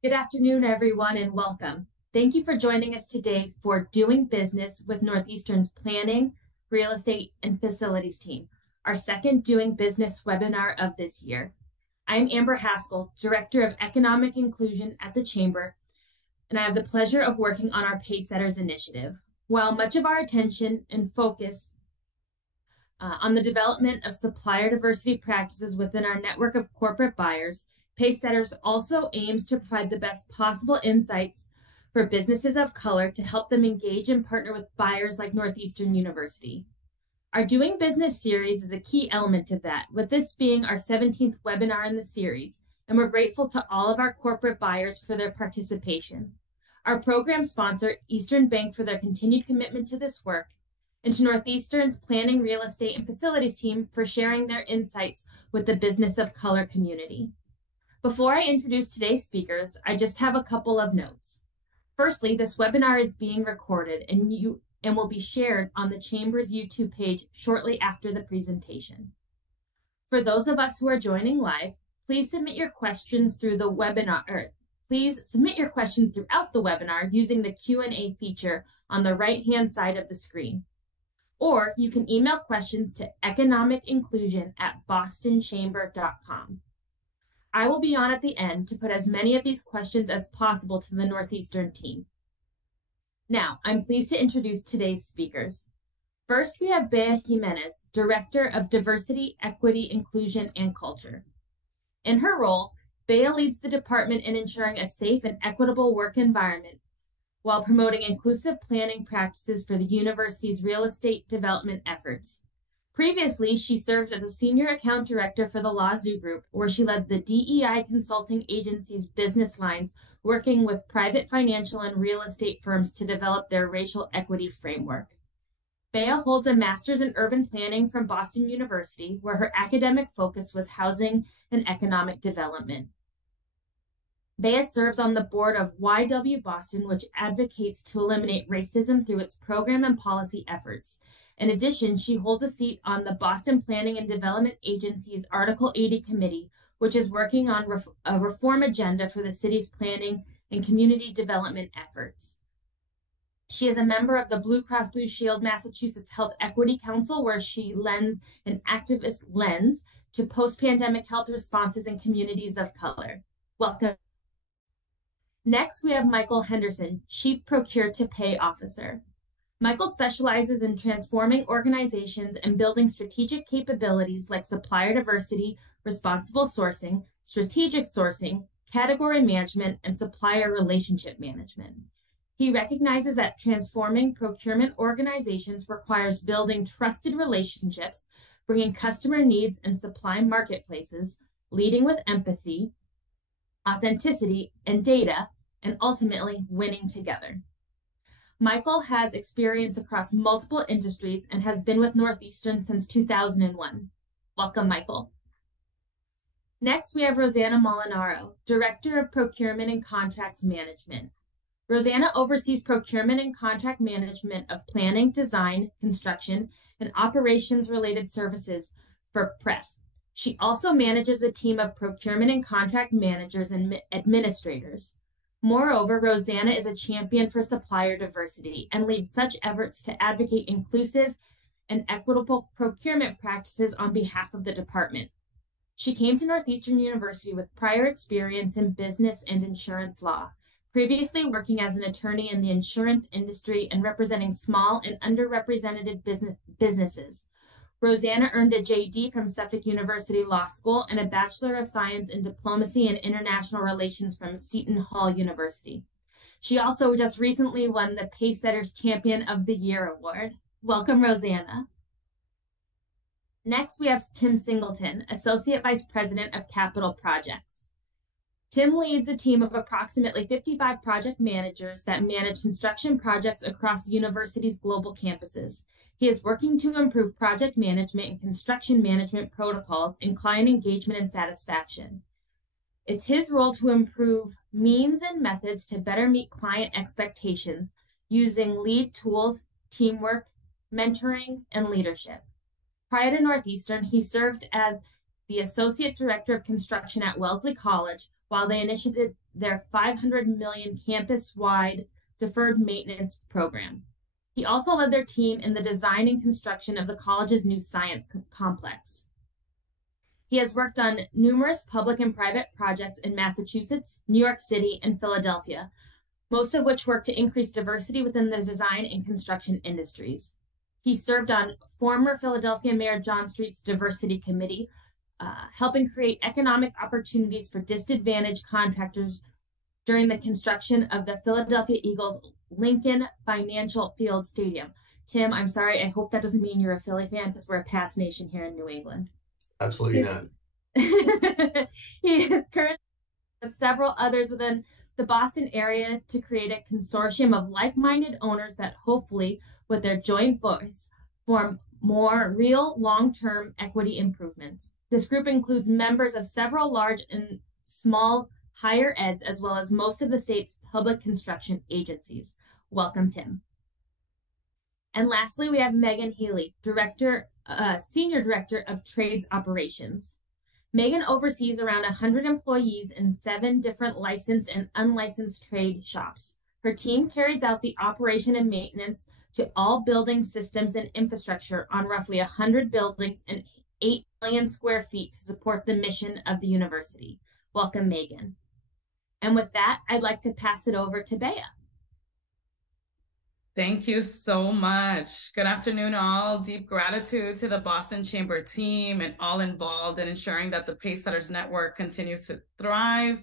Good afternoon, everyone, and welcome. Thank you for joining us today for Doing Business with Northeastern's Planning, Real Estate, and Facilities team, our second Doing Business webinar of this year. I'm Amber Haskell, Director of Economic Inclusion at the Chamber, and I have the pleasure of working on our Pacesetters initiative. While much of our attention and focus on the development of supplier diversity practices within our network of corporate buyers, Pacesetters also aims to provide the best possible insights for businesses of color to help them engage and partner with buyers like Northeastern University. Our Doing Business series is a key element of that, with this being our 17th webinar in the series, and we're grateful to all of our corporate buyers for their participation. Our program sponsor, Eastern Bank, for their continued commitment to this work, and to Northeastern's Planning, Real Estate, and Facilities team for sharing their insights with the business of color community. Before I introduce today's speakers, I just have a couple of notes. Firstly, this webinar is being recorded and will be shared on the Chamber's YouTube page shortly after the presentation. For those of us who are joining live, please submit your questions through the webinar, please submit your questions throughout the webinar using the Q&A feature on the right-hand side of the screen. Or you can email questions to economicinclusion@bostonchamber.com. I will be on at the end to put as many of these questions as possible to the Northeastern team. Now, I'm pleased to introduce today's speakers. First, we have Bea Jimenez, Director of Diversity, Equity, Inclusion, and Culture. In her role, Bea leads the department in ensuring a safe and equitable work environment while promoting inclusive planning practices for the university's real estate development efforts. Previously, she served as a Senior Account Director for the Lazoo Group, where she led the DEI Consulting Agency's business lines, working with private financial and real estate firms to develop their racial equity framework. Bea holds a master's in urban planning from Boston University, where her academic focus was housing and economic development. Bea serves on the board of YW Boston, which advocates to eliminate racism through its program and policy efforts. In addition, she holds a seat on the Boston Planning and Development Agency's Article 80 committee, which is working on a reform agenda for the city's planning and community development efforts. She is a member of the Blue Cross Blue Shield Massachusetts Health Equity Council, where she lends an activist lens to post-pandemic health responses in communities of color. Welcome. Next, we have Michael Henderson, Chief Procure-to-Pay Officer. Michael specializes in transforming organizations and building strategic capabilities like supplier diversity, responsible sourcing, strategic sourcing, category management, and supplier relationship management. He recognizes that transforming procurement organizations requires building trusted relationships, bringing customer needs and supply marketplaces, leading with empathy, authenticity, and data, and ultimately winning together. Michael has experience across multiple industries and has been with Northeastern since 2001. Welcome, Michael. Next, we have Rosanna Molinaro, Director of Procurement and Contracts Management. Rosanna oversees procurement and contract management of planning, design, construction, and operations-related services for PREF. She also manages a team of procurement and contract managers and administrators. Moreover, Rosanna is a champion for supplier diversity and leads such efforts to advocate inclusive and equitable procurement practices on behalf of the department. She came to Northeastern University with prior experience in business and insurance law, previously working as an attorney in the insurance industry and representing small and underrepresented businesses. Rosanna earned a JD from Suffolk University Law School and a Bachelor of Science in Diplomacy and International Relations from Seton Hall University. She also just recently won the Pacesetters Champion of the Year Award. Welcome, Rosanna. Next, we have Tim Singleton, Associate Vice President of Capital Projects. Tim leads a team of approximately 55 project managers that manage construction projects across the university's global campuses. He is working to improve project management and construction management protocols and client engagement and satisfaction. It's his role to improve means and methods to better meet client expectations using lead tools, teamwork, mentoring, and leadership. Prior to Northeastern, he served as the Associate Director of Construction at Wellesley College, while they initiated their $500 million campus-wide deferred maintenance program. He also led their team in the design and construction of the college's new science complex. He has worked on numerous public and private projects in Massachusetts, New York City, and Philadelphia, most of which work to increase diversity within the design and construction industries. He served on former Philadelphia Mayor John Street's Diversity Committee, helping create economic opportunities for disadvantaged contractors during the construction of the Philadelphia Eagles Lincoln Financial Field Stadium. Tim, I'm sorry, I hope that doesn't mean you're a Philly fan because we're a Pats nation here in New England. Absolutely not. He is currently with several others within the Boston area to create a consortium of like-minded owners that hopefully, with their joint voice, form more real long-term equity improvements. This group includes members of several large and small higher eds, as well as most of the state's public construction agencies. Welcome, Tim. And lastly, we have Megan Healy, Senior Director of Trades Operations. Megan oversees around 100 employees in 7 different licensed and unlicensed trade shops. Her team carries out the operation and maintenance to all building systems and infrastructure on roughly 100 buildings and 8 million square feet to support the mission of the university. Welcome, Megan. And with that, I'd like to pass it over to Bea. Thank you so much. Good afternoon, all. Deep gratitude to the Boston Chamber team and all involved in ensuring that the Pacesetters Network continues to thrive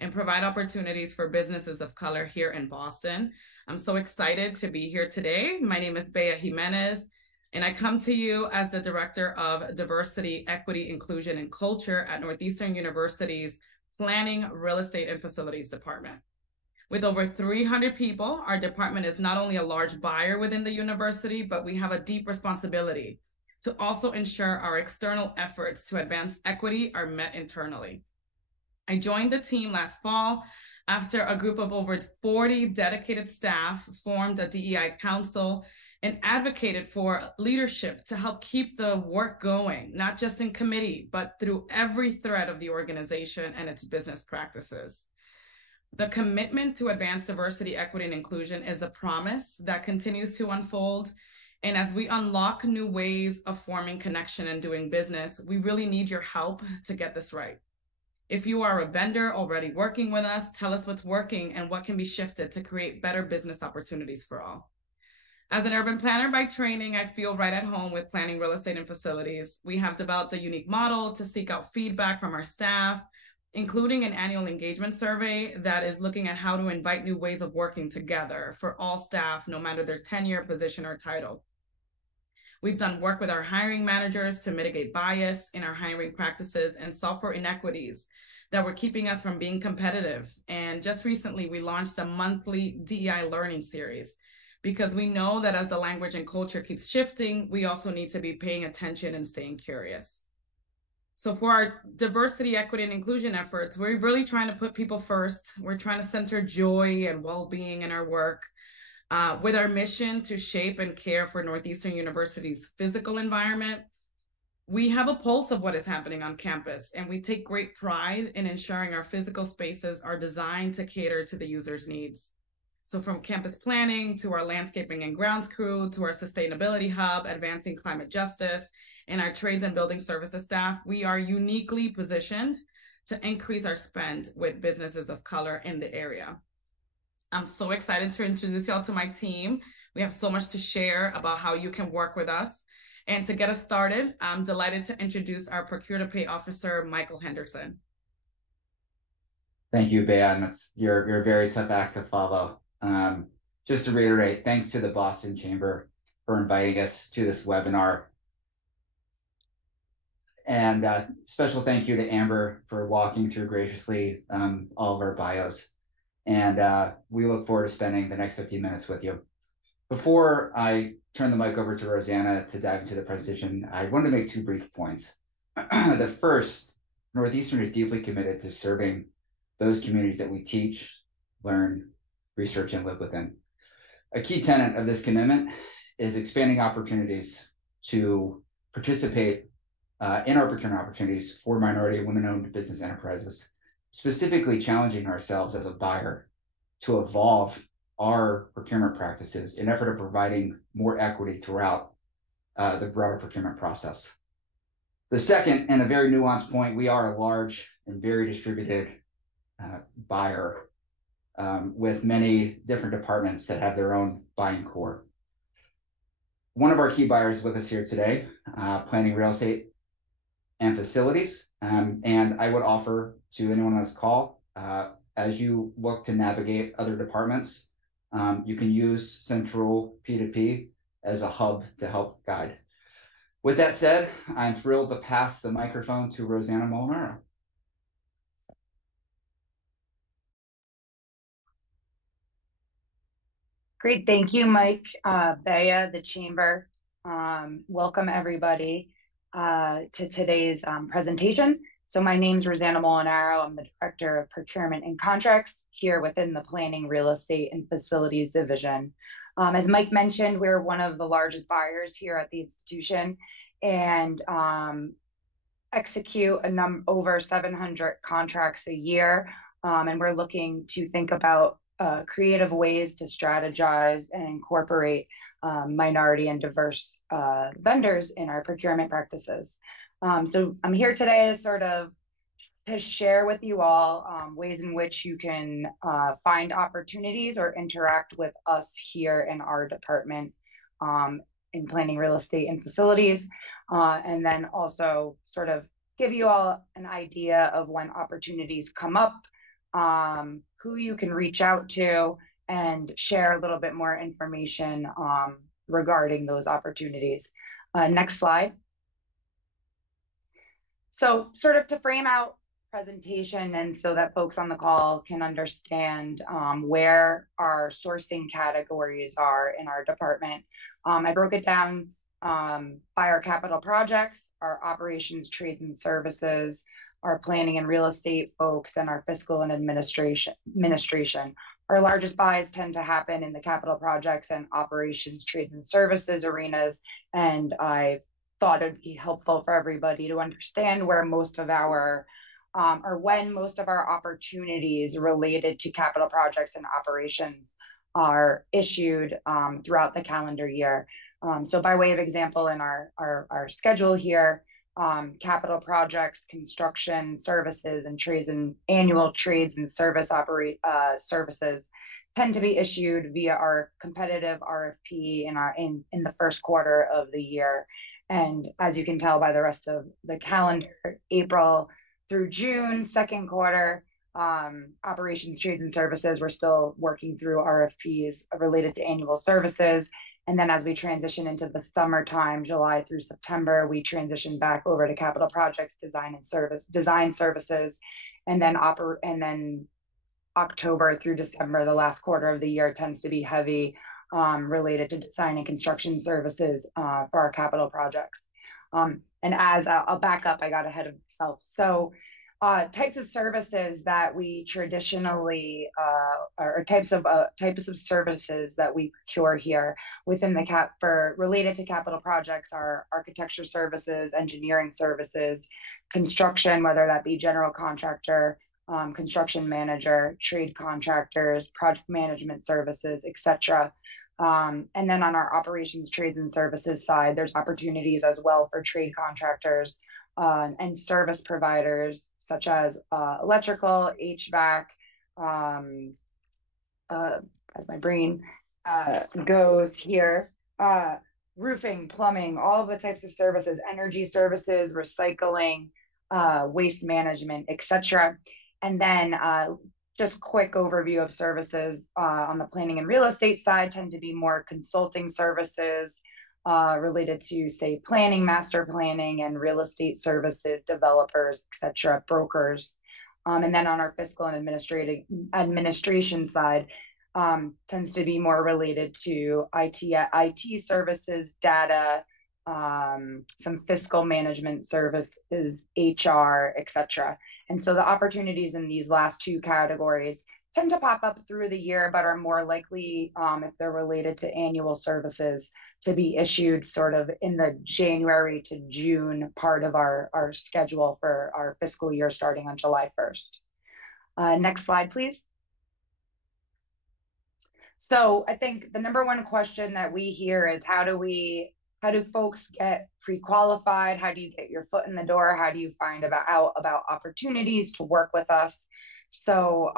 and provide opportunities for businesses of color here in Boston. I'm so excited to be here today. My name is Bea Jimenez, and I come to you as the Director of Diversity, Equity, Inclusion, and Culture at Northeastern University's Planning, Real Estate, and Facilities Department. With over 300 people, our department is not only a large buyer within the university, but we have a deep responsibility to also ensure our external efforts to advance equity are met internally. I joined the team last fall after a group of over 40 dedicated staff formed a DEI council and advocated for leadership to help keep the work going, not just in committee, but through every thread of the organization and its business practices. The commitment to advance diversity, equity, and inclusion is a promise that continues to unfold. And as we unlock new ways of forming connection and doing business, we really need your help to get this right. If you are a vendor already working with us, tell us what's working and what can be shifted to create better business opportunities for all. As an urban planner by training, I feel right at home with planning real estate and facilities. We have developed a unique model to seek out feedback from our staff, including an annual engagement survey that is looking at how to invite new ways of working together for all staff, no matter their tenure, position, or title. We've done work with our hiring managers to mitigate bias in our hiring practices and solve for inequities that were keeping us from being competitive. And just recently, we launched a monthly DEI learning series because we know that as the language and culture keeps shifting, we also need to be paying attention and staying curious. So for our diversity, equity, and inclusion efforts, we're really trying to put people first. We're trying to center joy and well-being in our work with our mission to shape and care for Northeastern University's physical environment. We have a pulse of what is happening on campus, and we take great pride in ensuring our physical spaces are designed to cater to the user's needs. So from campus planning to our landscaping and grounds crew to our sustainability hub, advancing climate justice, and our trades and building services staff, we are uniquely positioned to increase our spend with businesses of color in the area. I'm so excited to introduce y'all to my team. We have so much to share about how you can work with us. And to get us started, I'm delighted to introduce our Procure to Pay Officer, Michael Henderson. Thank you, Bea. You're a very tough act to follow. Just to reiterate, thanks to the Boston Chamber for inviting us to this webinar. And special thank you to Amber for walking through graciously all of our bios. And we look forward to spending the next 15 minutes with you. Before I turn the mic over to Rosanna to dive into the presentation, I wanted to make 2 brief points. The first, Northeastern is deeply committed to serving those communities that we teach, learn, research, and live within. A key tenet of this commitment is expanding opportunities to participate in our procurement opportunities for minority and women-owned business enterprises. specifically challenging ourselves as a buyer to evolve our procurement practices in effort of providing more equity throughout the broader procurement process. The second, and a very nuanced point, we are a large and very distributed buyer with many different departments that have their own buying core. One of our key buyers with us here today, planning, real estate, and facilities. And I would offer to anyone on this call, as you look to navigate other departments, you can use Central P2P as a hub to help guide. With that said, I'm thrilled to pass the microphone to Rosanna Molinaro. Great, thank you, Mike, Bea, the Chamber. Welcome everybody to today's presentation. So my name is Rosanna Molinaro. I'm the Director of Procurement and Contracts here within the Planning, Real Estate, and Facilities Division. As Mike mentioned, we're one of the largest buyers here at the institution and execute over 700 contracts a year. And we're looking to think about creative ways to strategize and incorporate minority and diverse vendors in our procurement practices. So I'm here today to share with you all ways in which you can find opportunities or interact with us here in our department in planning, real estate, and facilities, and then also sort of give you all an idea of when opportunities come up, who you can reach out to, and share a little bit more information regarding those opportunities. Next slide. So sort of to frame out presentation and so that folks on the call can understand where our sourcing categories are in our department. I broke it down by our capital projects, our operations, trades and services, our planning and real estate folks, and our fiscal and administration. Our largest buys tend to happen in the capital projects and operations, trades and services arenas, and I thought it'd be helpful for everybody to understand where most of our or when most of our opportunities related to capital projects and operations are issued throughout the calendar year. So by way of example, in our schedule here, capital projects, construction services, and trades and annual trades and services tend to be issued via our competitive RFP in the first quarter of the year. And as you can tell by the rest of the calendar, April through June, second quarter, operations, trades, and services, we're still working through RFPs related to annual services. And then as we transition into the summertime, July through September, we transition back over to capital projects, design services, and then October through December, the last quarter of the year, tends to be heavy related to design and construction services for our capital projects. And as I'll back up, I got ahead of myself. So types of services that we traditionally, or types of services that we procure here within the related to capital projects are architecture services, engineering services, construction, whether that be general contractor, construction manager, trade contractors, project management services, etc. And then on our operations, trades, and services side, there's opportunities as well for trade contractors and service providers such as electrical, HVAC, as my brain goes here, roofing, plumbing, all of the types of services, energy services, recycling, waste management, etc. And then just quick overview of services on the planning and real estate side tend to be more consulting services related to, say, planning, master planning, and real estate services, developers, etc., brokers. And then on our fiscal and administration side, tends to be more related to IT services, data, some fiscal management services, HR, etc. And so the opportunities in these last two categories tend to pop up through the year, but are more likely, if they're related to annual services, to be issued sort of in the January to June part of our schedule for our fiscal year starting on July 1st. Next slide, please. So I think the number one question that we hear is how do folks get pre-qualified? How do you get your foot in the door? How do you find out about opportunities to work with us? So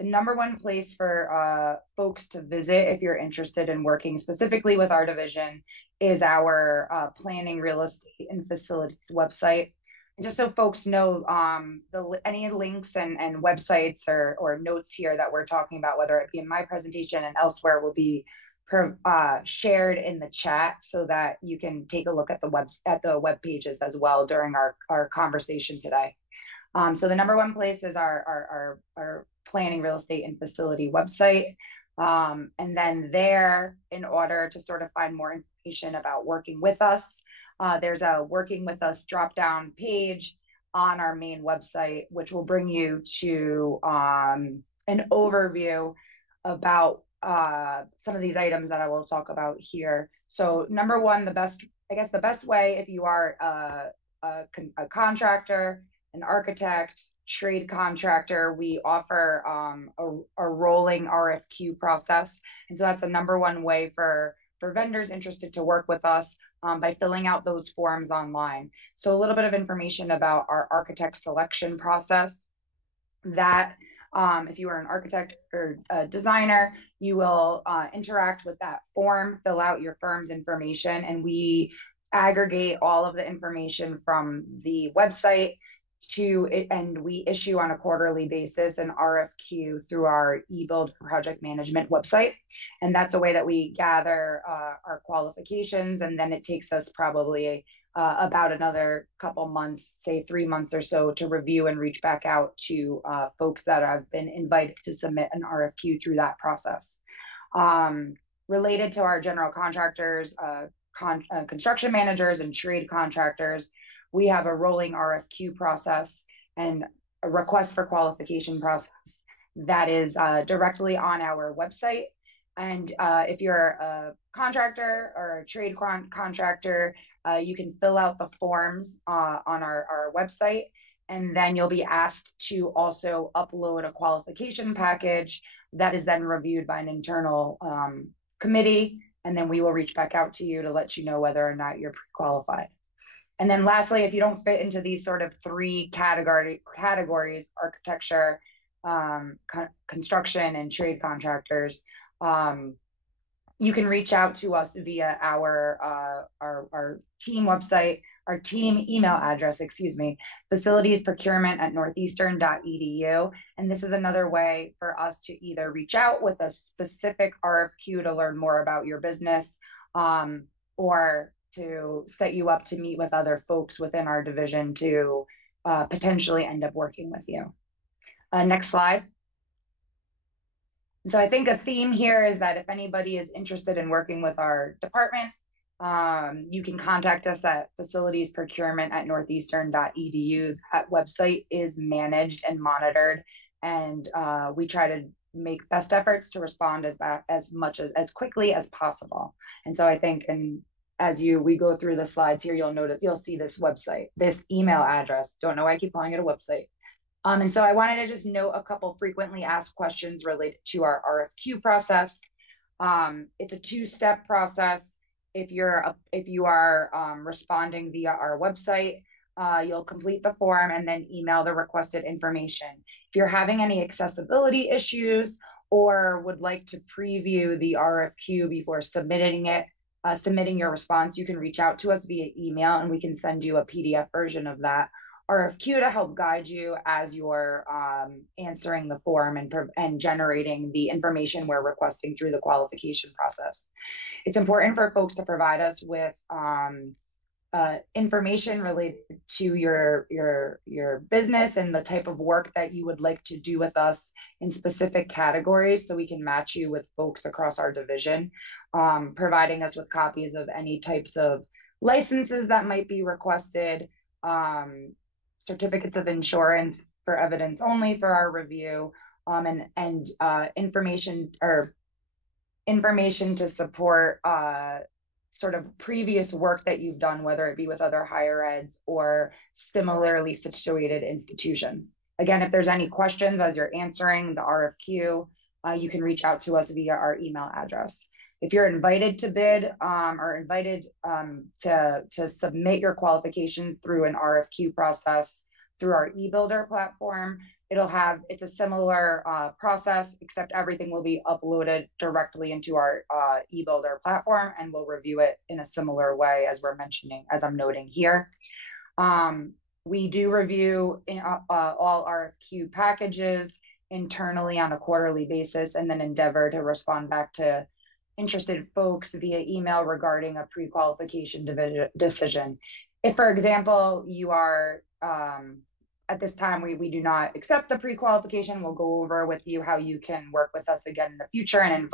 the number one place for folks to visit if you're interested in working specifically with our division is our planning, real estate, and facilities website. And just so folks know, any links and websites or notes here that we're talking about, whether it be in my presentation and elsewhere, will be shared in the chat so that you can take a look at the web pages as well during our conversation today. So the number one place is our planning, real estate, and facility website. And then there, in order to sort of find more information about working with us, there's a working with us drop-down page on our main website, which will bring you to an overview about some of these items that I will talk about here. So number one, the best way, if you are a contractor, an architect, trade contractor, we offer a rolling RFQ process. And so that's a number one way for vendors interested to work with us by filling out those forms online. So a little bit of information about our architect selection process. That if you are an architect or a designer, you will interact with that form, fill out your firm's information, and we aggregate all of the information from the website to it, and we issue on a quarterly basis an RFQ through our eBuild project management website. And that's a way that we gather our qualifications, and then it takes us probably about another couple months, say 3 months or so, to review and reach back out to folks that have been invited to submit an RFQ through that process. Related to our general contractors, construction managers, and trade contractors, we have a rolling RFQ process and a request for qualification process that is directly on our website. And if you're a contractor or a trade contractor, you can fill out the forms on our website, and then you'll be asked to also upload a qualification package that is then reviewed by an internal committee, and then we will reach back out to you to let you know whether or not you're pre-qualified. And then lastly, if you don't fit into these sort of three categories, architecture, construction, and trade contractors, you can reach out to us via our team website, our team email address, facilitiesprocurement@northeastern.edu. And this is another way for us to either reach out with a specific RFQ to learn more about your business, or to set you up to meet with other folks within our division to potentially end up working with you. Next slide. And so I think a theme here is that if anybody is interested in working with our department, you can contact us at facilitiesprocurement@northeastern.edu. That website is managed and monitored, and we try to make best efforts to respond as quickly as possible. And so I think, and as we go through the slides here, you'll see this website, this email address. Don't know why I keep calling it a website. And so I wanted to just note a couple frequently asked questions related to our RFQ process. It's a two-step process. If you are responding via our website, you'll complete the form and then email the requested information. If you're having any accessibility issues or would like to preview the RFQ before submitting your response, you can reach out to us via email, and we can send you a PDF version of that RFQ to help guide you as you're answering the form and generating the information we're requesting through the qualification process. It's important for folks to provide us with information related to your business and the type of work that you would like to do with us in specific categories, so we can match you with folks across our division, providing us with copies of any types of licenses that might be requested, certificates of insurance for evidence only for our review, and information to support sort of previous work that you've done, whether it be with other higher eds or similarly situated institutions. Again, if there's any questions as you're answering the RFQ, you can reach out to us via our email address. If you're invited to bid or invited to submit your qualification through an RFQ process through our eBuilder platform, it's a similar process, except everything will be uploaded directly into our eBuilder platform, and we'll review it in a similar way as I'm noting here. We do review all RFQ packages internally on a quarterly basis, and then endeavor to respond back to interested folks via email regarding a pre-qualification decision. If, for example, you are at this time we do not accept the pre-qualification, we'll go over with you how you can work with us again in the future and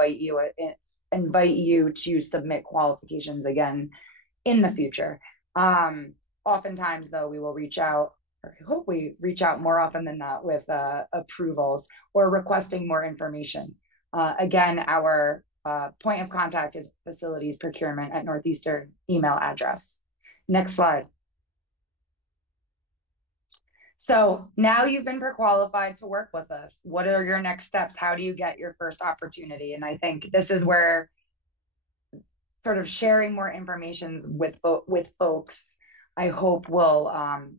invite you to submit qualifications again in the future. Oftentimes, though, we will reach out, or I hope we reach out more often than not with approvals or requesting more information. Again, our point of contact is facilities procurement at Northeastern email address. Next slide. So now you've been pre-qualified to work with us. What are your next steps? How do you get your first opportunity? And I think this is where sort of sharing more information with folks, I hope will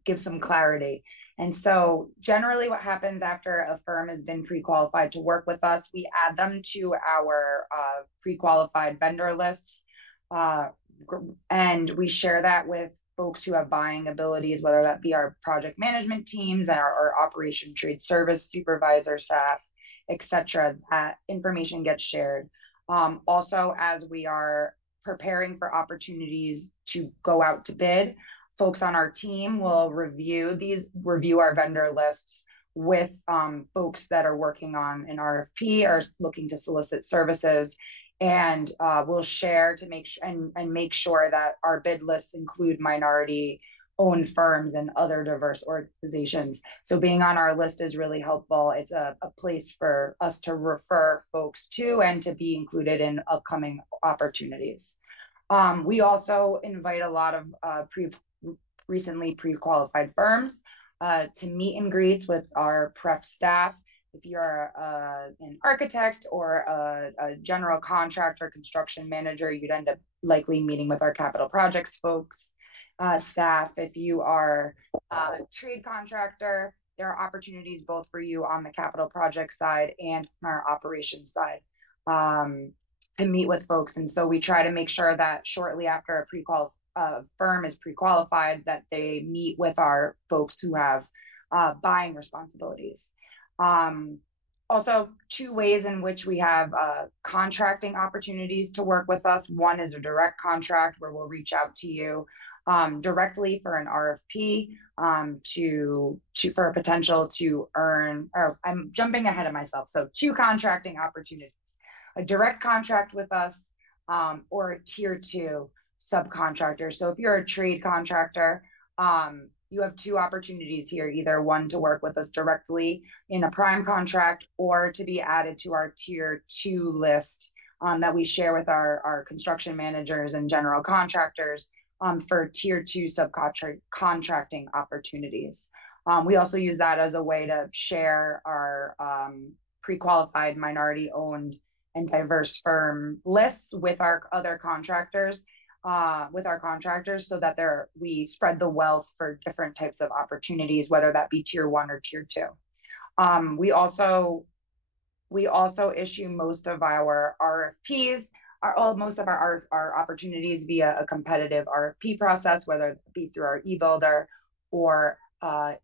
give some clarity. And so generally what happens after a firm has been pre-qualified to work with us, we add them to our pre-qualified vendor lists, and we share that with folks who have buying abilities, whether that be our project management teams, our operation trade service supervisor staff, etc. That information gets shared. Also, as we are preparing for opportunities to go out to bid, folks on our team will review our vendor lists with folks that are working on an RFP or looking to solicit services, and we'll share to make sure that our bid lists include minority-owned firms and other diverse organizations. So being on our list is really helpful. It's a place for us to refer folks to and to be included in upcoming opportunities. We also invite a lot of recently pre-qualified firms to meet and greets with our PREF staff. If you're an architect or a general contractor, construction manager, you'd end up likely meeting with our capital projects folks, staff. If you are a trade contractor, there are opportunities both for you on the capital project side and on our operations side to meet with folks. And so we try to make sure that shortly after a firm is pre-qualified, that they meet with our folks who have buying responsibilities. Also, two ways in which we have contracting opportunities to work with us. One is a direct contract where we'll reach out to you directly for an RFP for a potential to earn, or I'm jumping ahead of myself. So two contracting opportunities, a direct contract with us or a tier 2 subcontractor. So if you're a trade contractor, you have two opportunities here, either one to work with us directly in a prime contract or to be added to our tier 2 list that we share with our construction managers and general contractors for tier 2 subcontracting opportunities. We also use that as a way to share our pre-qualified minority-owned and diverse firm lists with our other contractors. So that we spread the wealth for different types of opportunities, whether that be tier 1 or tier 2. We also issue most of our RFPs, most of our opportunities via a competitive RFP process, whether it be through our eBuilder or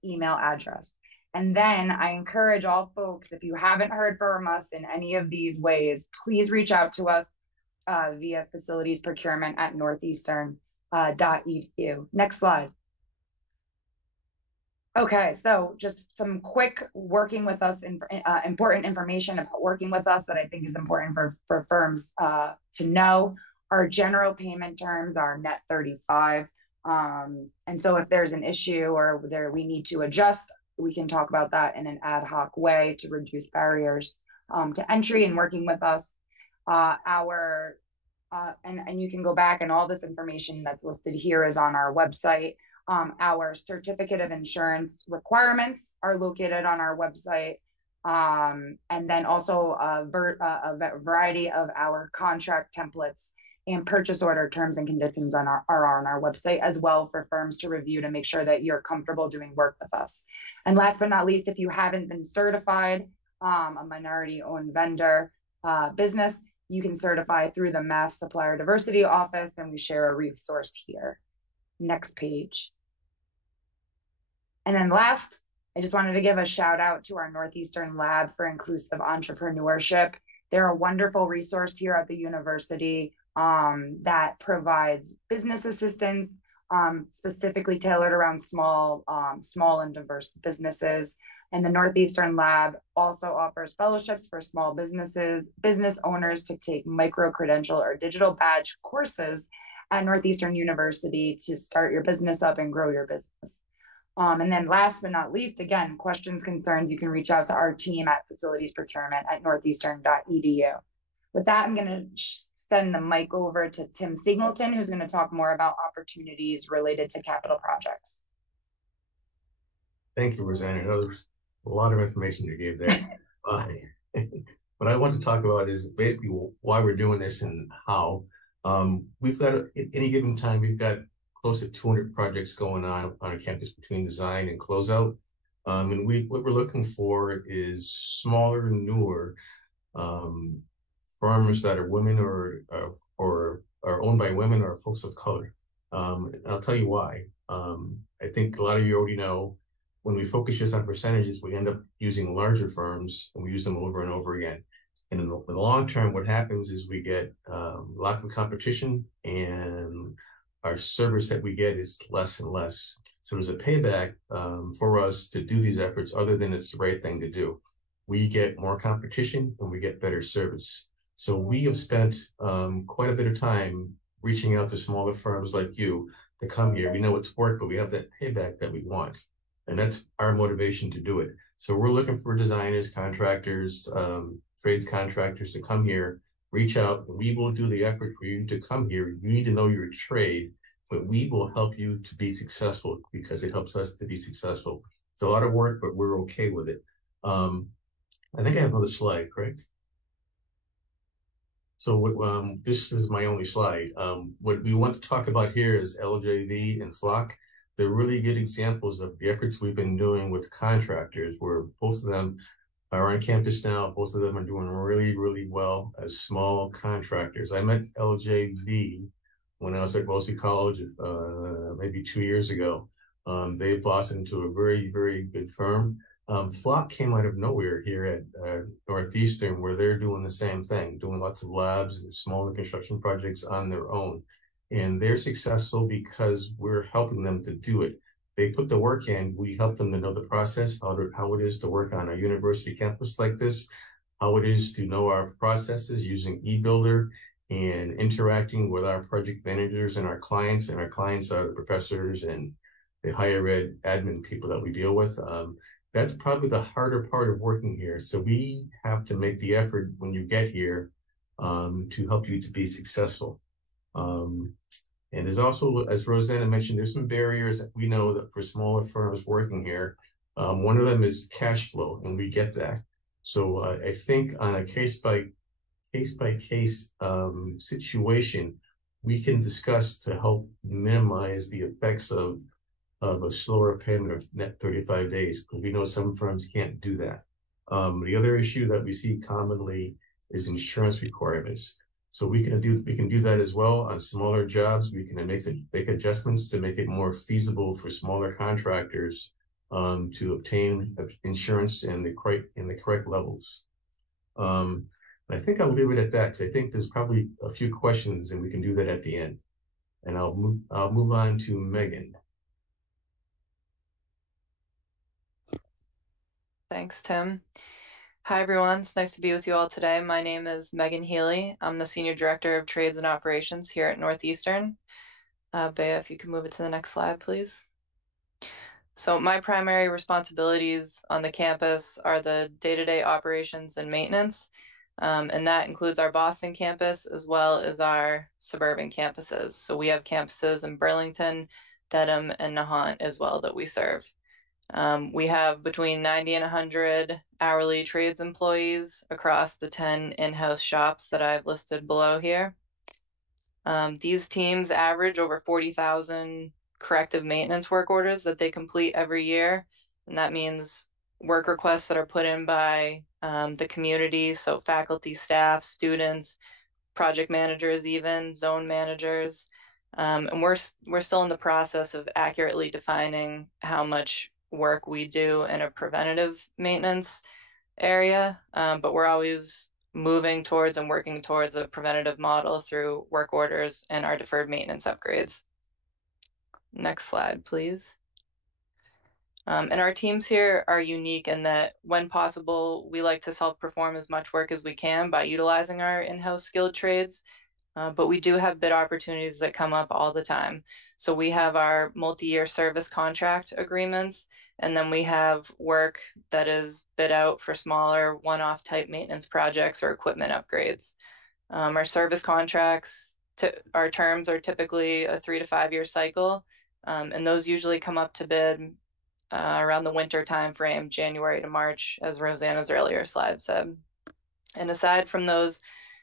email address. And then I encourage all folks, if you haven't heard from us in any of these ways, please reach out to us via facilities procurement at northeastern.edu. Next slide. Okay, so just some quick working with us, important information about working with us that I think is important for firms to know. Our general payment terms are net 35. And so if there's an issue or we need to adjust, we can talk about that in an ad hoc way to reduce barriers to entry and working with us. And you can go back, and all this information that's listed here is on our website. Our certificate of insurance requirements are located on our website. And then also a variety of our contract templates and purchase order terms and conditions are on our website as well for firms to review to make sure that you're comfortable doing work with us. And last but not least, if you haven't been certified, a minority-owned vendor business, you can certify through the Mass Supplier Diversity Office, and we share a resource here. Next page. And then last, I just wanted to give a shout out to our Northeastern Lab for Inclusive Entrepreneurship. They're a wonderful resource here at the university that provides business assistance, specifically tailored around small and diverse businesses. And the Northeastern Lab also offers fellowships for small business owners to take micro-credential or digital badge courses at Northeastern University to start your business up and grow your business. And then last but not least, again, questions, concerns, you can reach out to our team at facilities procurement at northeastern.edu. With that, I'm going to send the mic over to Tim Singleton, who's going to talk more about opportunities related to capital projects. Thank you, Rosanna. I know there's a lot of information you gave there. What I want to talk about is basically why we're doing this and how. We've got, at any given time, we've got close to 200 projects going on a campus between design and closeout. And what we're looking for is smaller and newer farmers that are women or are owned by women or folks of color. And I'll tell you why. I think a lot of you already know when we focus just on percentages, we end up using larger firms and we use them over and over again. And in the long term, what happens is we get lack of competition and our service that we get is less and less. So there's a payback for us to do these efforts other than it's the right thing to do. We get more competition and we get better service. So we have spent quite a bit of time reaching out to smaller firms like you to come here. We know it's work, but we have that payback that we want. And that's our motivation to do it. So we're looking for designers, contractors, trades contractors to come here, reach out, and we will do the effort for you to come here. You need to know your trade, but we will help you to be successful because it helps us to be successful. It's a lot of work, but we're okay with it. I think I have another slide, correct? So this is my only slide. What we want to talk about here is LJV and Flock. They're really good examples of the efforts we've been doing with contractors, where both of them are on campus now. Both of them are doing really, really well as small contractors. I met LJV when I was at Wellesley College maybe 2 years ago. They blossomed into a very, very good firm. Flock came out of nowhere here at Northeastern, where they're doing the same thing, doing lots of labs and smaller construction projects on their own. And they're successful because we're helping them to do it. They put the work in, we help them to know the process, how it is to work on a university campus like this, how it is to know our processes using eBuilder and interacting with our project managers and our clients are the professors and the higher ed admin people that we deal with. That's probably the harder part of working here. So we have to make the effort when you get here to help you to be successful. And there's also, as Rosanna mentioned, there's some barriers that we know that for smaller firms working here. One of them is cash flow, and we get that. So I think on a case by case situation, we can discuss to help minimize the effects of a slower payment of net 35 days, because we know some firms can't do that. The other issue that we see commonly is insurance requirements. So we can do that as well on smaller jobs. We can make adjustments to make it more feasible for smaller contractors to obtain insurance in the correct levels. I think I'll leave it at that, because I think there's probably a few questions, and we can do that at the end. And I'll move on to Megan. Thanks, Tim. Hi, everyone. It's nice to be with you all today. My name is Megan Healy. I'm the Senior Director of Trades and Operations here at Northeastern. Bea, if you can move it to the next slide, please. So my primary responsibilities on the campus are the day-to-day operations and maintenance, and that includes our Boston campus as well as our suburban campuses. So we have campuses in Burlington, Dedham, and Nahant as well that we serve. We have between 90 and 100 hourly trades employees across the 10 in-house shops that I've listed below here. These teams average over 40,000 corrective maintenance work orders that they complete every year. And that means work requests that are put in by the community, so faculty, staff, students, project managers, even zone managers. And we're still in the process of accurately defining how much work we do in a preventative maintenance area, but we're always moving towards and working towards a preventative model through work orders and our deferred maintenance upgrades. Next slide, please. And our teams here are unique in that when possible, we like to self-perform as much work as we can by utilizing our in-house skilled trades, but we do have bid opportunities that come up all the time. So we have our multi-year service contract agreements, and then we have work that is bid out for smaller one-off type maintenance projects or equipment upgrades. Our service contracts, our terms are typically a 3 to 5 year cycle, and those usually come up to bid around the winter timeframe, January to March, as Rosanna's earlier slide said. And aside from those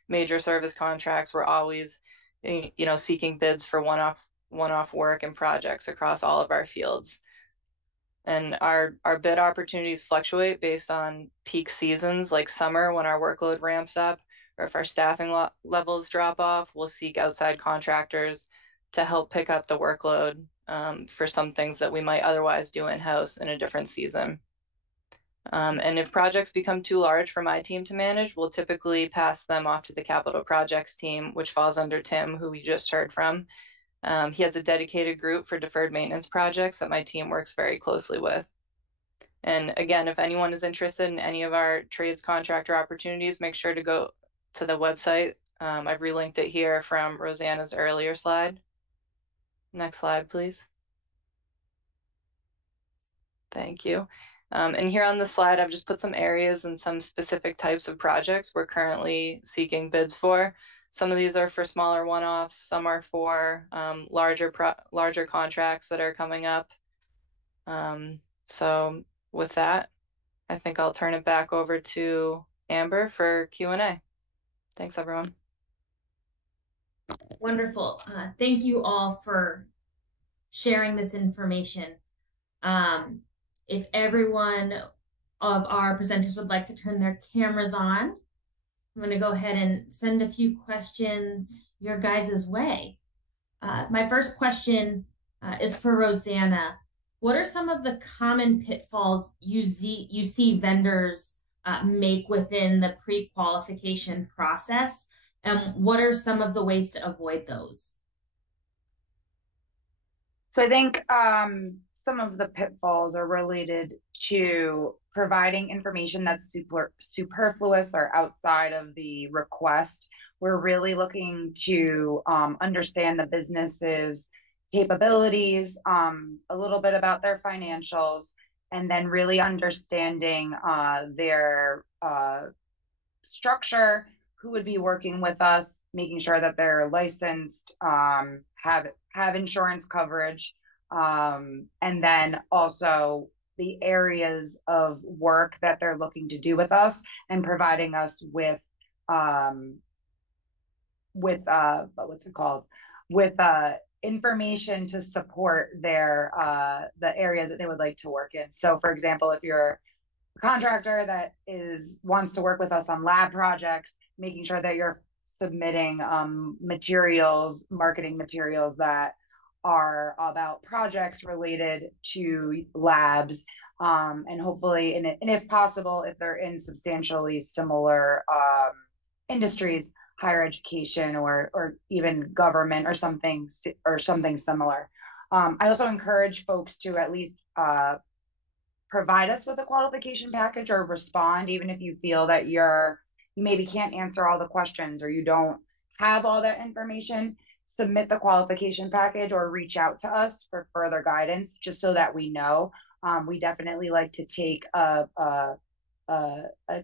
major service contracts, we're always, seeking bids for one-off work and projects across all of our fields. And our bid opportunities fluctuate based on peak seasons like summer when our workload ramps up, or if our staffing levels drop off, we'll seek outside contractors to help pick up the workload for some things that we might otherwise do in-house in a different season. And if projects become too large for my team to manage, we'll typically pass them off to the capital projects team, which falls under Tim, who we just heard from. He has a dedicated group for deferred maintenance projects that my team works very closely with. And again, if anyone is interested in any of our trades contractor opportunities, make sure to go to the website. I've relinked it here from Rosanna's earlier slide. Next slide, please. Thank you. And here on the slide, I've just put some areas and some specific types of projects we're currently seeking bids for. Some of these are for smaller one-offs, some are for larger contracts that are coming up. So with that, I think I'll turn it back over to Amber for Q&A. Thanks, everyone. Wonderful. Thank you all for sharing this information. If everyone of our presenters would like to turn their cameras on, I'm going to go ahead and send a few questions your guys' way. My first question is for Rosanna. What are some of the common pitfalls you see vendors make within the pre-qualification process? And what are some of the ways to avoid those? So I think some of the pitfalls are related to providing information that's superfluous or outside of the request. We're really looking to understand the business's capabilities, a little bit about their financials, and then really understanding their structure, who would be working with us, making sure that they're licensed, have insurance coverage, and then also the areas of work that they're looking to do with us, and providing us with information to support their the areas that they would like to work in. So for example, if you're a contractor that wants to work with us on lab projects, making sure that you're submitting marketing materials that are about projects related to labs, and hopefully, and if possible, if they're in substantially similar industries, higher education or even government or something similar. I also encourage folks to at least provide us with a qualification package or respond, even if you feel that you maybe can't answer all the questions or you don't have all that information. Submit the qualification package or reach out to us for further guidance, just so that we know. We definitely like to take a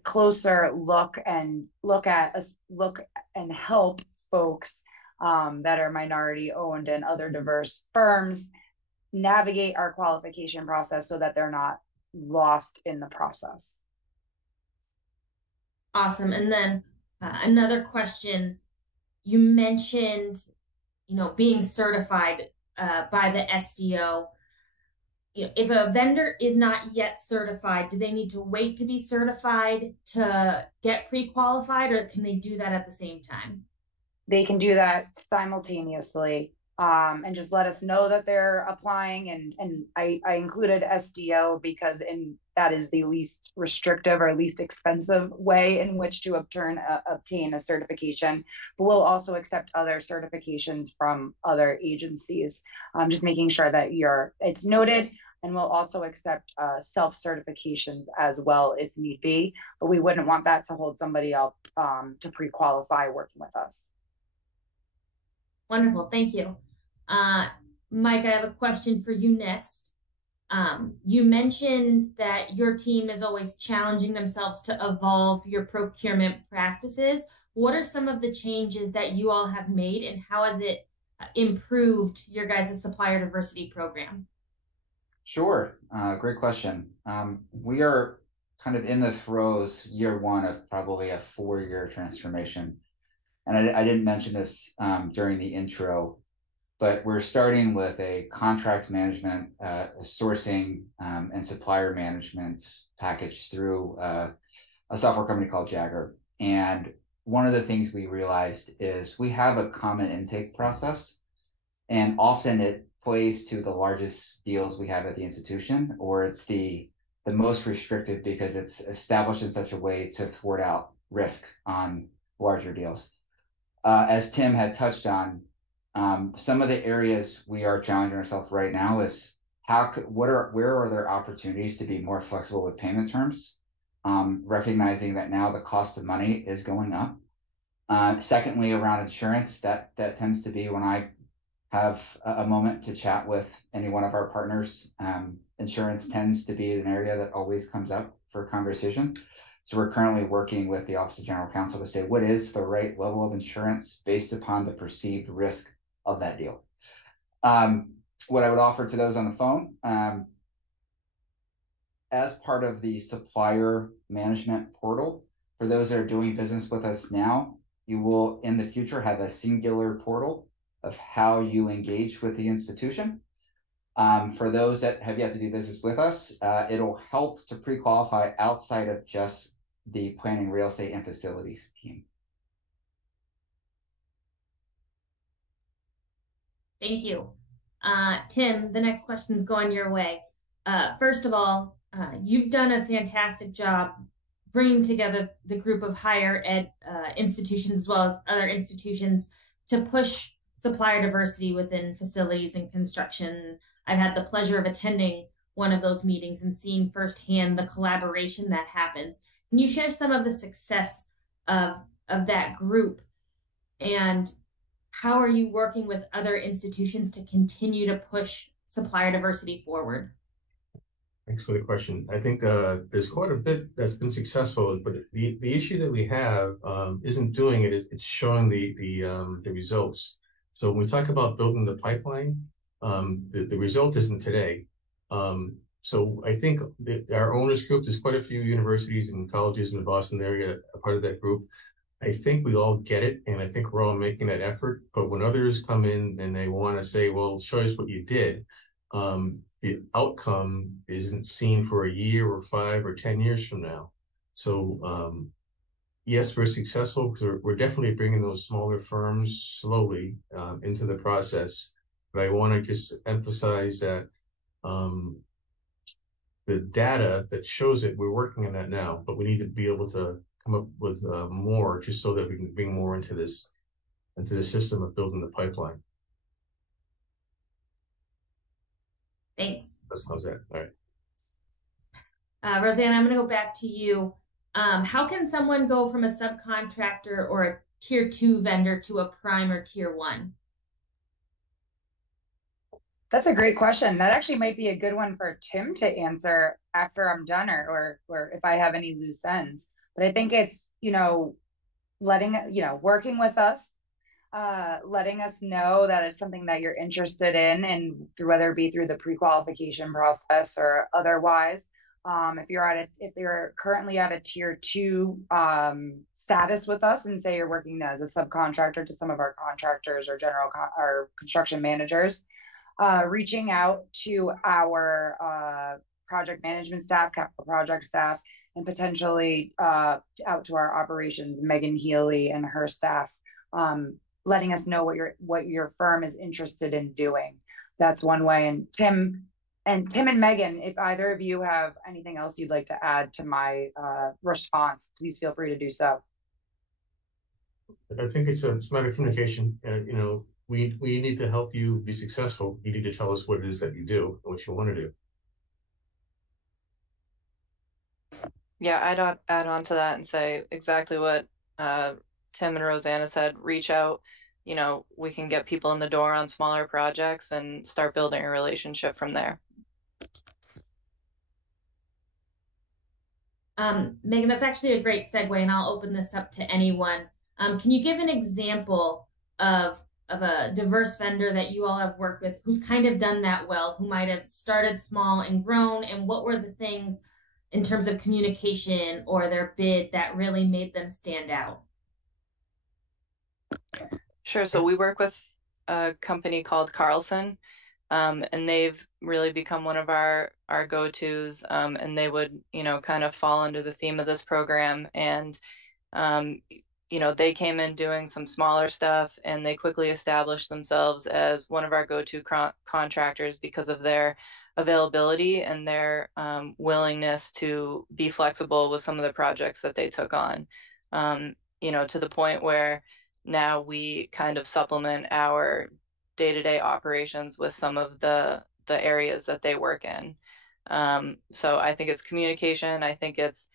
closer look and help folks that are minority owned and other diverse firms navigate our qualification process so that they're not lost in the process. Awesome. And then another question, you mentioned, being certified by the SDO. If a vendor is not yet certified, do they need to wait to be certified to get pre-qualified, or can they do that at the same time? They can do that simultaneously, and just let us know that they're applying. And I included SDO because that is the least restrictive or least expensive way in which to obtain a certification. But we'll also accept other certifications from other agencies, just making sure that it's noted. And we'll also accept self-certifications as well if need be. But we wouldn't want that to hold somebody up to pre-qualify working with us. Wonderful, thank you. Mike, I have a question for you next. You mentioned that your team is always challenging themselves to evolve your procurement practices. What are some of the changes that you all have made, and how has it improved your guys' supplier diversity program? Sure, great question. We are kind of in the throes, year one of probably a 4-year transformation. And I didn't mention this during the intro, but we're starting with a contract management, a sourcing, and supplier management package through a software company called Jagger. And one of the things we realized is we have a common intake process, and often it plays to the largest deals we have at the institution, or it's the most restrictive because it's established in such a way to thwart out risk on larger deals. As Tim had touched on, some of the areas we are challenging ourselves right now is where are there opportunities to be more flexible with payment terms, recognizing that now the cost of money is going up. Secondly, around insurance, that tends to be when I have a moment to chat with any one of our partners. Insurance tends to be an area that always comes up for conversation. So we're currently working with the Office of General Counsel to say what is the right level of insurance based upon the perceived risk of that deal. What I would offer to those on the phone, as part of the supplier management portal, for those that are doing business with us now, you will in the future have a singular portal of how you engage with the institution. For those that have yet to do business with us, it'll help to pre-qualify outside of just the planning, real estate, and facilities team. Thank you. Tim, the next question is going your way. First of all, you've done a fantastic job bringing together the group of higher ed institutions as well as other institutions to push supplier diversity within facilities and construction. I've had the pleasure of attending one of those meetings and seeing firsthand the collaboration that happens. Can you share some of the success of that group, and how are you working with other institutions to continue to push supplier diversity forward? Thanks for the question. I think there's quite a bit that's been successful, but the issue that we have isn't doing it. It's showing the results. So when we talk about building the pipeline, the result isn't today. So I think our owners group, there's quite a few universities and colleges in the Boston area a part of that group. I think we all get it, and I think we're all making that effort. But when others come in and they want to say, well, show us what you did, the outcome isn't seen for a year or 5 or 10 years from now. So yes, we're successful because we're definitely bringing those smaller firms slowly into the process. But I want to just emphasize that the data that shows it, we're working on that now, but we need to be able to come up with more, just so that we can bring more into the system of building the pipeline. Thanks. How's that? All right. Roseanne, I'm going to go back to you. How can someone go from a subcontractor or a tier 2 vendor to a prime or tier 1? That's a great question. That actually might be a good one for Tim to answer after I'm done, or if I have any loose ends. But I think it's, working with us, letting us know that it's something that you're interested in, and whether it be through the pre-qualification process or otherwise. If you're currently at a tier 2 status with us, and say you're working as a subcontractor to some of our contractors or our construction managers, reaching out to our project management staff, capital project staff, and potentially out to our operations, Megan Healy and her staff, letting us know what your firm is interested in doing. That's one way. And Tim and Megan, if either of you have anything else you'd like to add to my response, please feel free to do so. I think it's a matter of communication. We need to help you be successful. You need to tell us what it is that you do and what you want to do. Yeah, I'd add on to that and say exactly what Tim and Rosanna said. Reach out. We can get people in the door on smaller projects and start building a relationship from there. Megan, that's actually a great segue, and I'll open this up to anyone. Can you give an example of a diverse vendor that you all have worked with who's kind of done that well, who might have started small and grown, and what were the things in terms of communication or their bid that really made them stand out? Sure. So we work with a company called Carlson, and they've really become one of our go-tos, and they would, kind of fall under the theme of this program. And, they came in doing some smaller stuff, and they quickly established themselves as one of our go-to contractors because of their availability and their willingness to be flexible with some of the projects that they took on, to the point where now we kind of supplement our day-to-day operations with some of the areas that they work in. So I think it's communication. I think it's,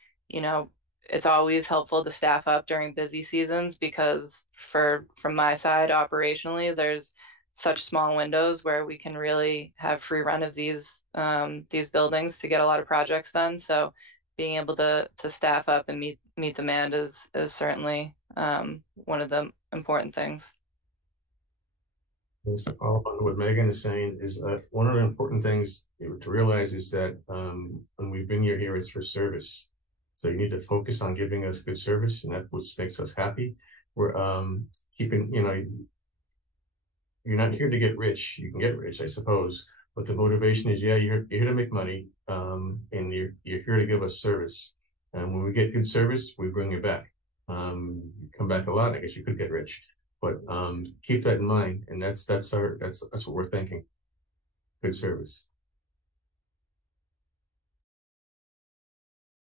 it's always helpful to staff up during busy seasons, because from my side, operationally, there's such small windows where we can really have free run of these buildings to get a lot of projects done. So being able to staff up and meet demand is certainly one of the important things. Just to follow up on what Megan is saying, is one of the important things to realize is that when we bring you here, it's for service. So you need to focus on giving us good service, and that's what makes us happy. We're keeping, you're not here to get rich. You can get rich, I suppose, but the motivation is, you're here to make money, and you're here to give us service. And when we get good service, we bring you back. You come back a lot, I guess you could get rich. But keep that in mind, and that's what we're thinking. Good service.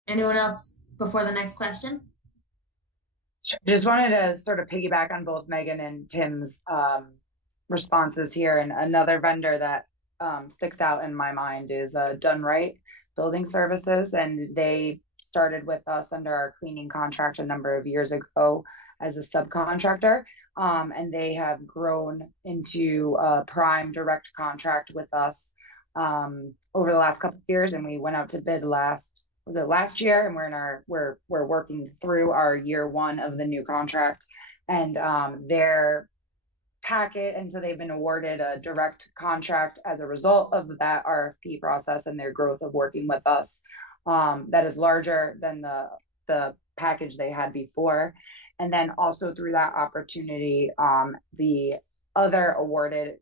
Anyone else before the next question? Just wanted to sort of piggyback on both Megan and Tim's responses here. And another vendor that sticks out in my mind is Done Right Building Services, and they started with us under our cleaning contract a number of years ago as a subcontractor. And they have grown into a prime direct contract with us over the last couple of years. And we went out to bid last year, and we're working through our year 1 of the new contract, and their packet. And so they've been awarded a direct contract as a result of that RFP process and their growth of working with us. That is larger than the package they had before. And then also through that opportunity, the other awarded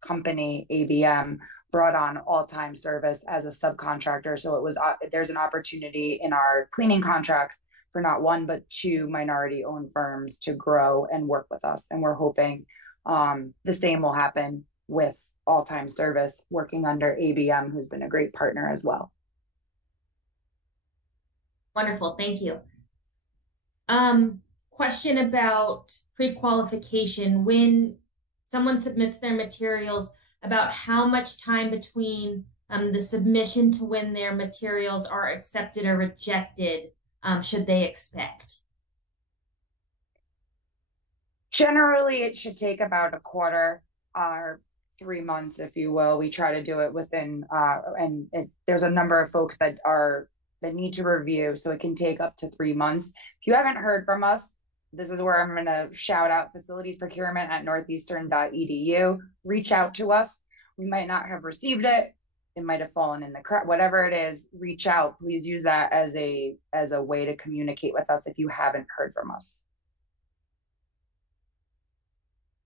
company, ABM, brought on all-time service as a subcontractor. So there's an opportunity in our cleaning contracts for not one, but 2 minority-owned firms to grow and work with us. And we're hoping the same will happen with all-time service working under ABM, who's been a great partner as well. Wonderful, thank you. Question about pre-qualification. When someone submits their materials, about how much time between the submission to when their materials are accepted or rejected should they expect? Generally, it should take about a quarter or 3 months, if you will. We try to do it within, there's a number of folks that need to review, so it can take up to 3 months. If you haven't heard from us this is where I'm going to shout out facilities procurement at northeastern.edu. Reach out to us. We might not have received it. It might have fallen in the crack, whatever it is, reach out. Please use that as a way to communicate with us if you haven't heard from us.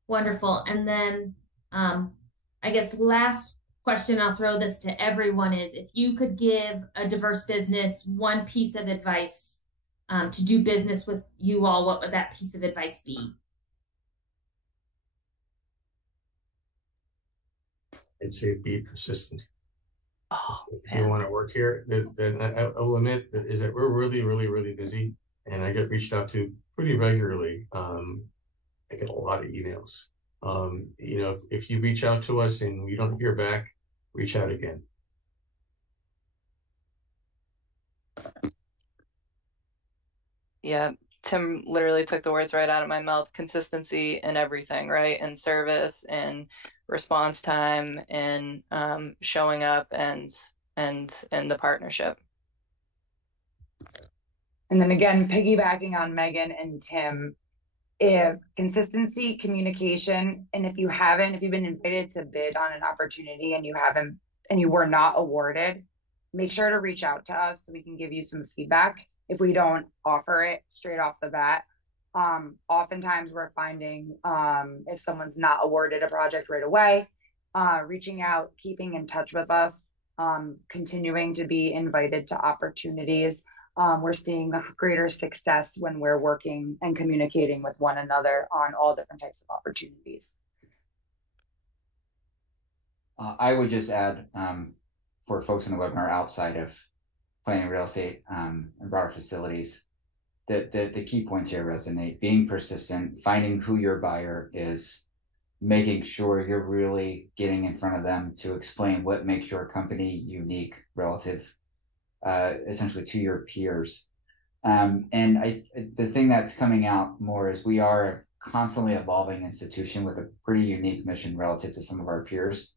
Wonderful. And then I guess last question, I'll throw this to everyone, is if you could give a diverse business one piece of advice to do business with you all, what would that piece of advice be? I'd say be persistent. Oh, if you want to work here, then I will admit is that we're really, really, really busy, and I get reached out to pretty regularly. I get a lot of emails. You know, if you reach out to us and you don't hear back, reach out again. Yeah, Tim literally took the words right out of my mouth. Consistency in everything, right? In service, in response time, in showing up, and the partnership. And then again, piggybacking on Megan and Tim, if consistency, communication, and if you've been invited to bid on an opportunity and you were not awarded, make sure to reach out to us so we can give you some feedback if we don't offer it straight off the bat. Oftentimes we're finding if someone's not awarded a project right away, reaching out, keeping in touch with us, continuing to be invited to opportunities. We're seeing the greater success when we're working and communicating with one another on all different types of opportunities. I would just add for folks in the webinar outside of planning real estate and broader facilities, that the key points here resonate: being persistent, finding who your buyer is, making sure you're really getting in front of them to explain what makes your company unique relative essentially to your peers. And the thing that's coming out more is we are a constantly evolving institution with a pretty unique mission relative to some of our peers.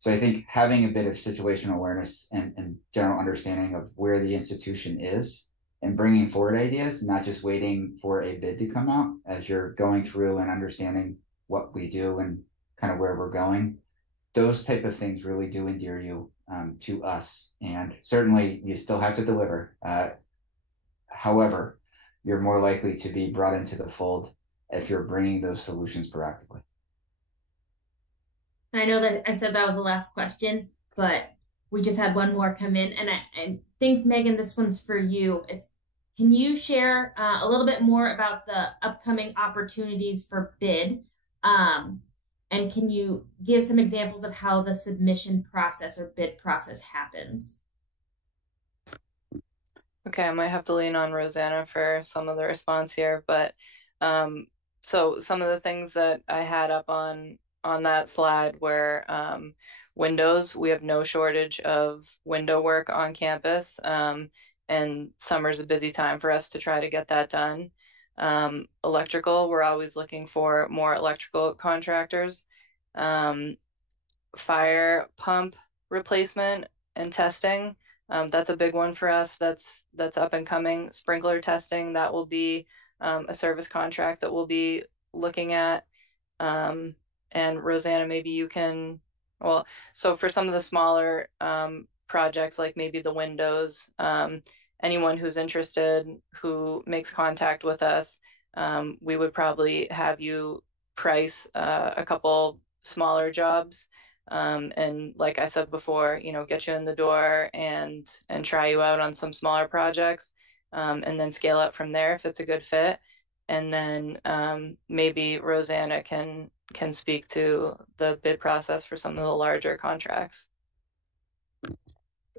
So I think having a bit of situational awareness and general understanding of where the institution is and bringing forward ideas, not just waiting for a bid to come out as you're going through and understanding what we do and kind of where we're going. Those type of things really do endear you to us. And certainly you still have to deliver. However, you're more likely to be brought into the fold if you're bringing those solutions proactively. And I know that I said that was the last question, but we just had one more come in. And I think, Megan, this one's for you. Can you share a little bit more about the upcoming opportunities for bid? And can you give some examples of how the submission process or bid process happens? Okay, I might have to lean on Rosanna for some of the response here, but so some of the things that I had up on that slide were windows. We have no shortage of window work on campus, and summer's a busy time for us to try to get that done. Electrical, we're always looking for more electrical contractors. Fire pump replacement and testing, that's a big one for us. That's up and coming. Sprinkler testing, that will be a service contract that we'll be looking at. And Rosanna, maybe you can, well, so for some of the smaller projects, like maybe the windows, anyone who's interested, who makes contact with us, we would probably have you price a couple smaller jobs, and like I said before, get you in the door and try you out on some smaller projects, and then scale up from there if it's a good fit. And then maybe Rosanna can speak to the bid process for some of the larger contracts.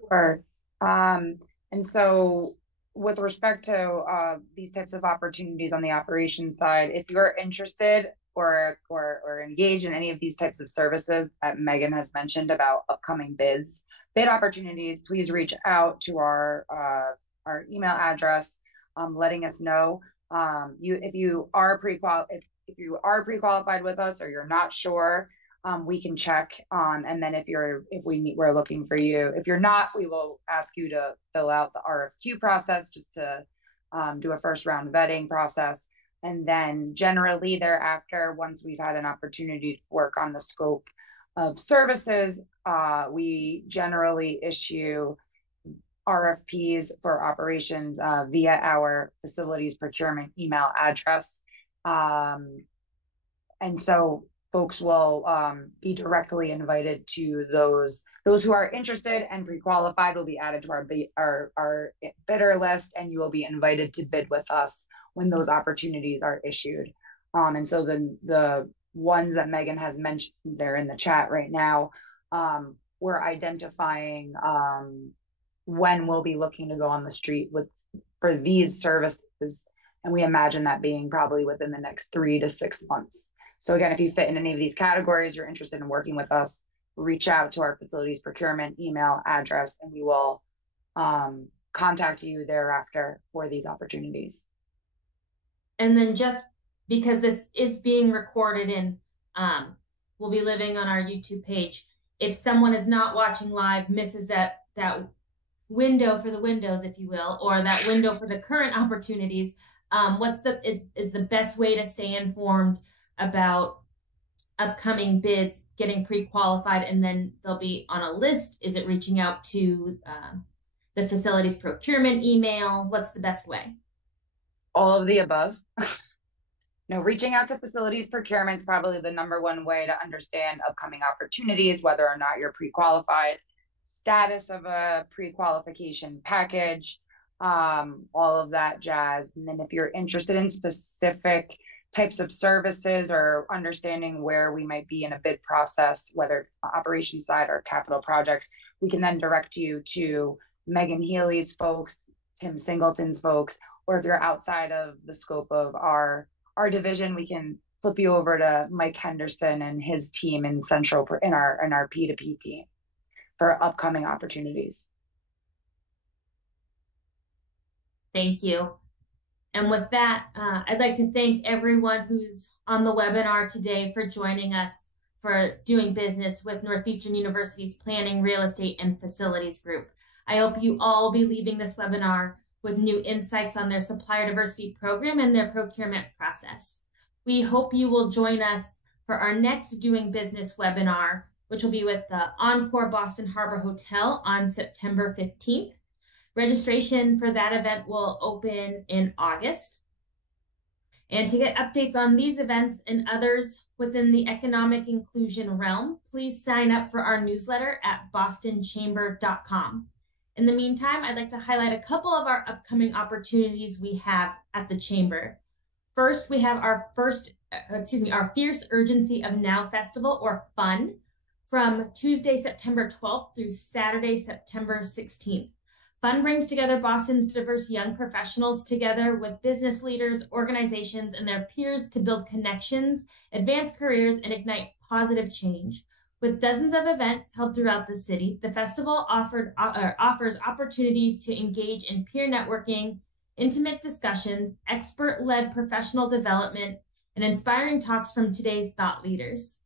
Sure. And so with respect to these types of opportunities on the operations side, if you're interested or engaged in any of these types of services that Megan has mentioned about upcoming bid opportunities, please reach out to our email address, letting us know. If you are pre-qualified with us or you're not sure, we can check. And then we're looking for you. If you're not, we will ask you to fill out the RFQ process just to do a first round vetting process. And then generally thereafter, once we've had an opportunity to work on the scope of services, we generally issue RFPs for operations via our facilities procurement email address. And so folks will be directly invited to those who are interested and pre-qualified will be added to our bidder list, and you will be invited to bid with us when those opportunities are issued. And so the ones that Megan has mentioned, they're in the chat right now. We're identifying when we'll be looking to go on the street for these services, and we imagine that being probably within the next 3 to 6 months. So again, if you fit in any of these categories, you're interested in working with us, reach out to our facilities procurement email address, and we will contact you thereafter for these opportunities. And then just because this is being recorded and will be living on our YouTube page, if someone is not watching live, misses that window for the windows, if you will, or that window for the current opportunities, is the best way to stay informed about upcoming bids, getting pre-qualified, and then they'll be on a list? Is it reaching out to the facilities procurement email? What's the best way? All of the above. No, reaching out to facilities procurement is probably the #1 way to understand upcoming opportunities, whether or not you're pre-qualified, status of a pre-qualification package, all of that jazz. And then if you're interested in specific types of services or understanding where we might be in a bid process, whether operations side or capital projects, we can then direct you to Megan Healy's folks, Tim Singleton's folks, or if you're outside of the scope of our division, we can flip you over to Mike Henderson and his team in our P2P team for upcoming opportunities. Thank you. And with that, I'd like to thank everyone who's on the webinar today for joining us for doing business with Northeastern University's Planning, Real Estate, and Facilities Group. I hope you all will be leaving this webinar with new insights on their Supplier Diversity Program and their procurement process. We hope you will join us for our next Doing Business webinar, which will be with the Encore Boston Harbor Hotel on September 15th. Registration for that event will open in August. And to get updates on these events and others within the economic inclusion realm, please sign up for our newsletter at bostonchamber.com. In the meantime, I'd like to highlight a couple of our upcoming opportunities we have at the Chamber. First, we have our Fierce Urgency of Now Festival, or FUN, from Tuesday, September 12th through Saturday, September 16th. FUN brings together Boston's diverse young professionals together with business leaders, organizations, and their peers to build connections, advance careers, and ignite positive change. With dozens of events held throughout the city, the festival offers opportunities to engage in peer networking, intimate discussions, expert-led professional development, and inspiring talks from today's thought leaders.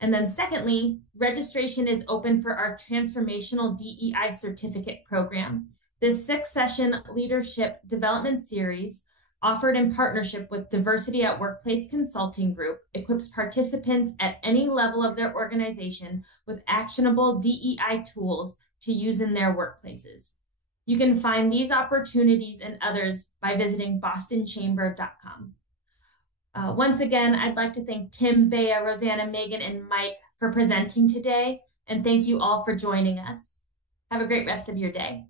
And then secondly, registration is open for our Transformational DEI Certificate Program. This 6-session leadership development series, offered in partnership with Diversity at Workplace Consulting Group, equips participants at any level of their organization with actionable DEI tools to use in their workplaces. You can find these opportunities and others by visiting bostonchamber.com. Once again, I'd like to thank Tim, Bea, Rosanna, Megan, and Mike for presenting today, and thank you all for joining us. Have a great rest of your day.